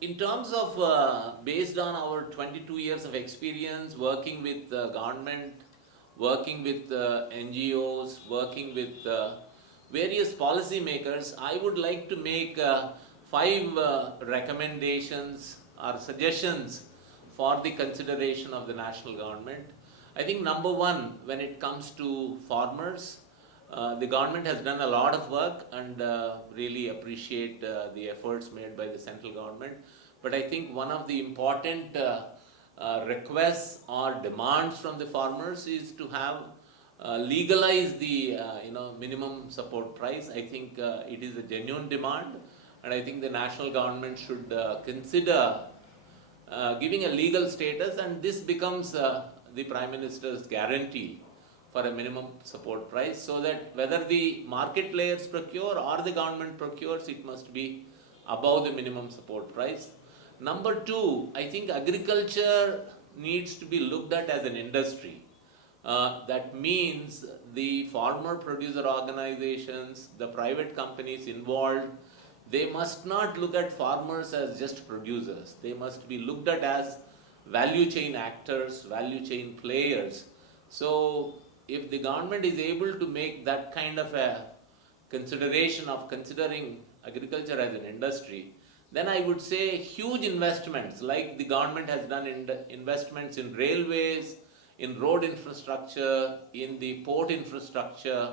in terms of based on our 22 years of experience working with government, working with NGOs, working with various policymakers, I would like to make 5 recommendations or suggestions for the consideration of the national government. I think number one, when it comes to farmers, the government has done a lot of work and really appreciate the efforts made by the central government. But I think one of the important requests or demands from the farmers is to have legalize the minimum support price. I think it is a genuine demand, and I think the national government should consider giving a legal status, and this becomes the Prime Minister's guarantee for a minimum support price, so that whether the market players procure or the government procures, it must be above the minimum support price. Number two, I think agriculture needs to be looked at as an industry. That means the farmer producer organizations, the private companies involved, they must not look at farmers as just producers. They must be looked at as value chain actors, value chain players. So if the government is able to make that kind of a consideration of considering agriculture as an industry, then I would say huge investments, like the government has done investments in railways, in road infrastructure, in the port infrastructure.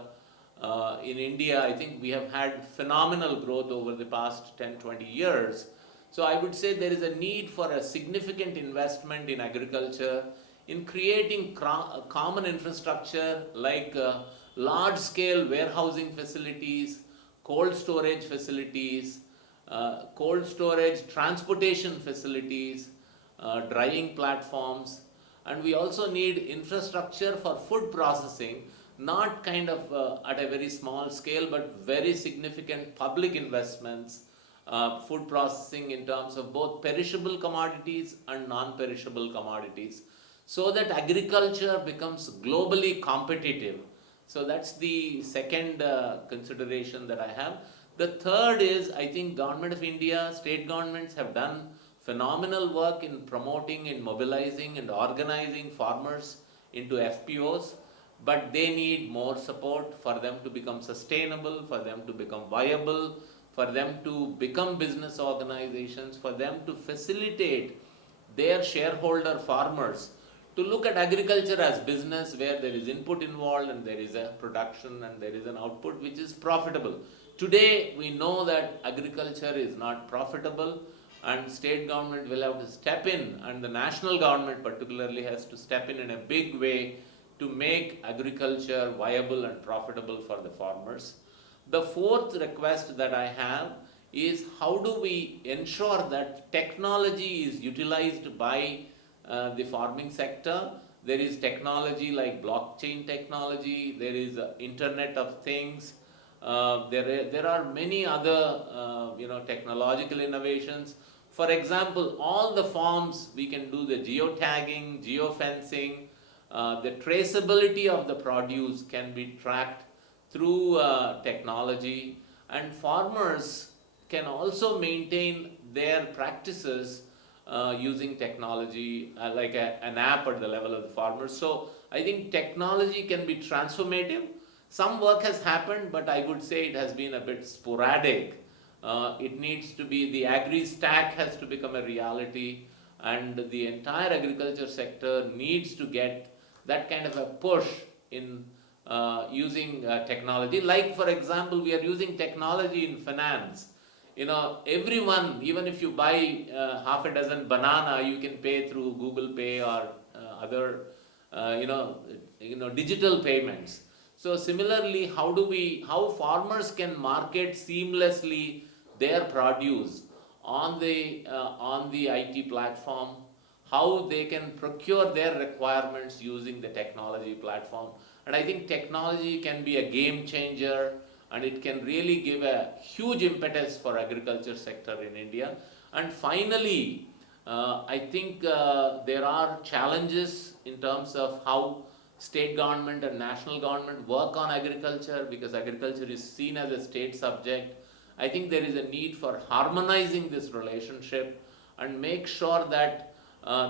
In India, I think we have had phenomenal growth over the past 10-20 years. So I would say there is a need for a significant investment in agriculture, in creating common infrastructure like large-scale warehousing facilities, cold storage facilities, cold storage transportation facilities, drying platforms, and we also need infrastructure for food processing, not kind of at a very small scale, but very significant public investments, food processing in terms of both perishable commodities and non-perishable commodities, so that agriculture becomes globally competitive. So that's the second consideration that I have. The third is, I think Government of India, state governments have done phenomenal work in promoting and mobilizing and organizing farmers into FPOs, but they need more support for them to become sustainable, for them to become viable, for them to become business organizations, for them to facilitate their shareholder farmers to look at agriculture as business where there is input involved and there is a production and there is an output which is profitable. Today we know that agriculture is not profitable, and state government will have to step in, and the national government particularly has to step in a big way to make agriculture viable and profitable for the farmers. The fourth request that I have is, how do we ensure that technology is utilized by the farming sector? There is technology like blockchain technology, there is Internet of Things, there are many other technological innovations. For example, all the farms we can do the geotagging, geofencing, the traceability of the produce can be tracked through technology, and farmers can also maintain their practices using technology like an app at the level of the farmers. So I think technology can be transformative. Some work has happened, but I would say it has been a bit sporadic. It needs to be, the agri-stack has to become a reality, and the entire agriculture sector needs to get that kind of a push in using technology. Like for example, we are using technology in finance. Everyone, even if you buy half a dozen banana, you can pay through Google Pay or other digital payments. So similarly, how farmers can market seamlessly their produce on the IT platform, how they can procure their requirements using the technology platform. And I think technology can be a game changer, and it can really give a huge impetus for agriculture sector in India. And finally, I think there are challenges in terms of how state government and national government work on agriculture, because agriculture is seen as a state subject. I think there is a need for harmonizing this relationship and make sure that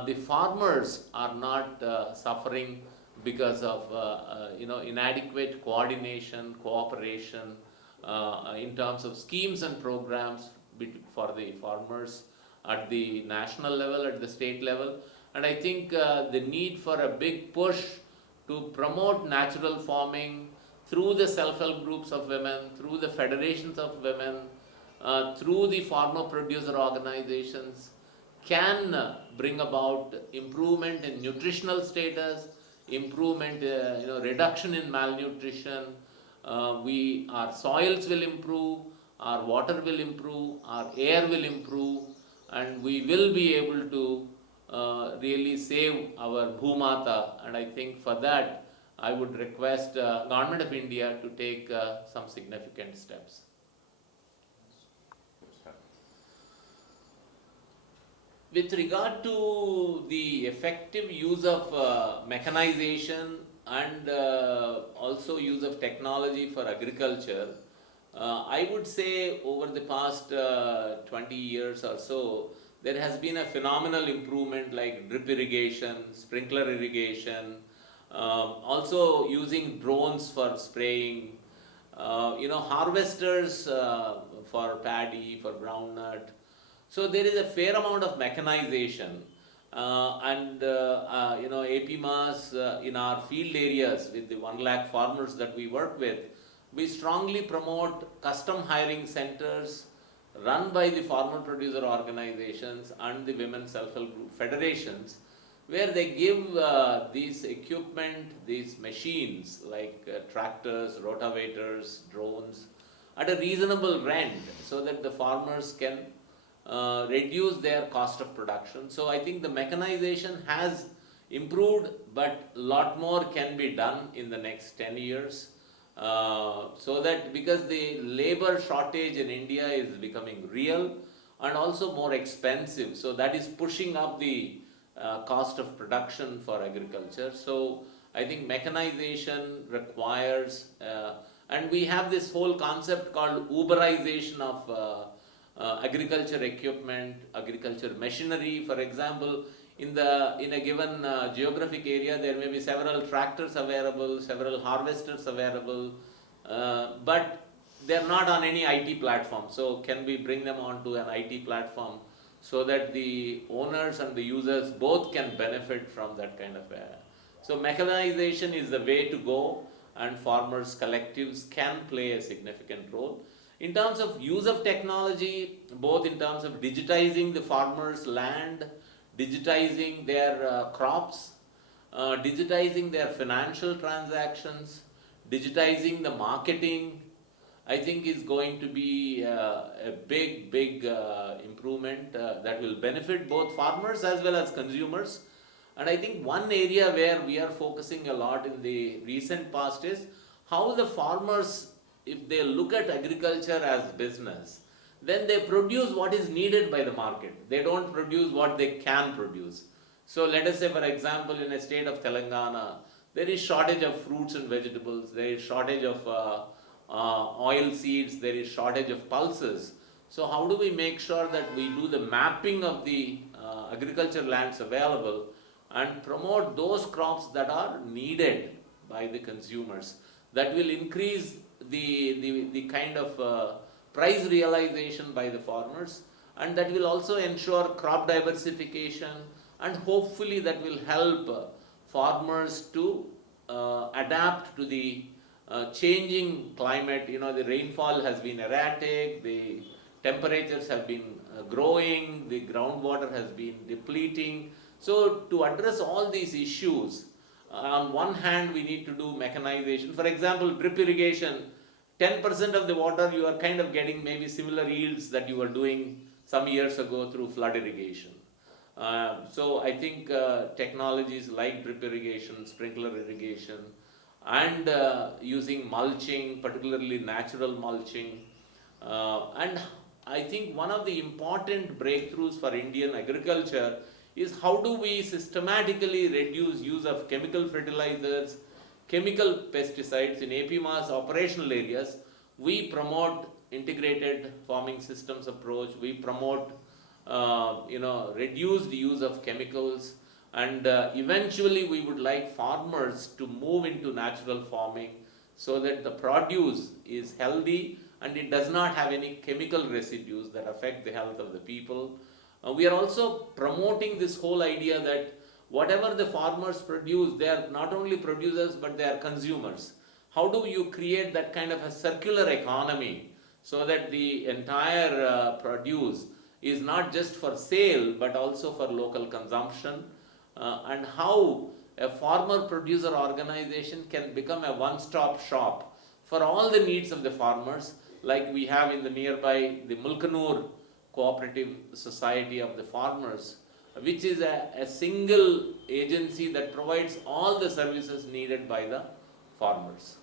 the farmers are not suffering because of inadequate coordination, cooperation in terms of schemes and programs for the farmers at the national level, at the state level. And I think the need for a big push to promote natural farming through the self-help groups of women, through the federations of women, through the farmer producer organizations, can bring about improvement in nutritional status, improvement, reduction in malnutrition. Our soils will improve, our water will improve, our air will improve, and we will be able to really save our Bhumata. And I think for that, I would request Government of India to take some significant steps. With regard to the effective use of mechanization and also use of technology for agriculture, I would say over the past 20 years or so, there has been a phenomenal improvement like drip irrigation, sprinkler irrigation, also using drones for spraying, harvesters for paddy, for groundnut. So there is a fair amount of mechanization, and APMAS in our field areas with the 1 lakh farmers that we work with, we strongly promote custom hiring centers run by the farmer producer organizations and the women self-help group federations, where they give these equipment, these machines like tractors, rotavators, drones at a reasonable rent so that the farmers can reduce their cost of production. So I think the mechanization has improved, but a lot more can be done in the next 10 years. So that because the labor shortage in India is becoming real and also more expensive, so that is pushing up the cost of production for agriculture. So I think mechanization requires, and we have this whole concept called Uberization of agriculture equipment, agriculture machinery. For example, in a given geographic area, there may be several tractors available, several harvesters available, but they're not on any IT platform. So can we bring them onto an IT platform so that the owners and the users both can benefit from that kind of so mechanization is the way to go, and farmers collectives can play a significant role. In terms of use of technology, both in terms of digitizing the farmers' land, digitizing their crops, digitizing their financial transactions, digitizing the marketing, I think is going to be a big improvement that will benefit both farmers as well as consumers. And I think one area where we are focusing a lot in the recent past is how the farmers, if they look at agriculture as business, then they produce what is needed by the market. They don't produce what they can produce. So let us say, for example, in a state of Telangana, there is shortage of fruits and vegetables, there is shortage of oil seeds, there is shortage of pulses. So how do we make sure that we do the mapping of the agriculture lands available and promote those crops that are needed by the consumers? That will increase the kind of price realization by the farmers, and that will also ensure crop diversification, and hopefully that will help farmers to adapt to the changing climate. The rainfall has been erratic, the temperatures have been growing, the groundwater has been depleting. So to address all these issues, on one hand we need to do mechanization. For example, drip irrigation, 10% of the water you are kind of getting maybe similar yields that you were doing some years ago through flood irrigation. So I think technologies like drip irrigation, sprinkler irrigation, and using mulching, particularly natural mulching, and I think one of the important breakthroughs for Indian agriculture is how do we systematically reduce use of chemical fertilizers, chemical pesticides. In APMA's operational areas, we promote integrated farming systems approach, we promote reduced use of chemicals, and eventually we would like farmers to move into natural farming so that the produce is healthy and it does not have any chemical residues that affect the health of the people. We are also promoting this whole idea that whatever the farmers produce, they are not only producers but they are consumers. How do you create that kind of a circular economy so that the entire produce is not just for sale but also for local consumption, and how a farmer producer organization can become a one-stop shop for all the needs of the farmers, like we have in the nearby the Mulkanur Cooperative Society of the Farmers, which is a single agency that provides all the services needed by the farmers.